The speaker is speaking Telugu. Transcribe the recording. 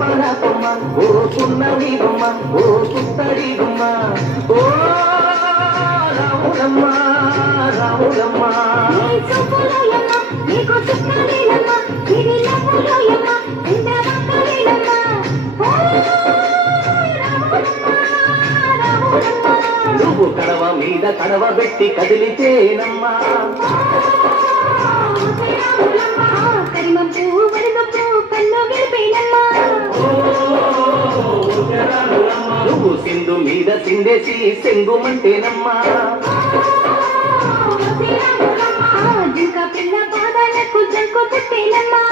పాలకొమ్మ ఓ సున్నడి బొమ్మ ఓ పుత్తడి బొమ్మ ఓ రాములమ్మ రాములమ్మ నీకు సున్నడిలమ్మ ఇది రాములమ్మ నువ్వు కడవ మీద కడవ పెట్టి కదిలితేనమ్మా నువ్వు సింధు మీద సిందేసి సెంగుమంటేనమ్మా పిల్ల పాదాలకు జంకు పుట్టేనమ్మా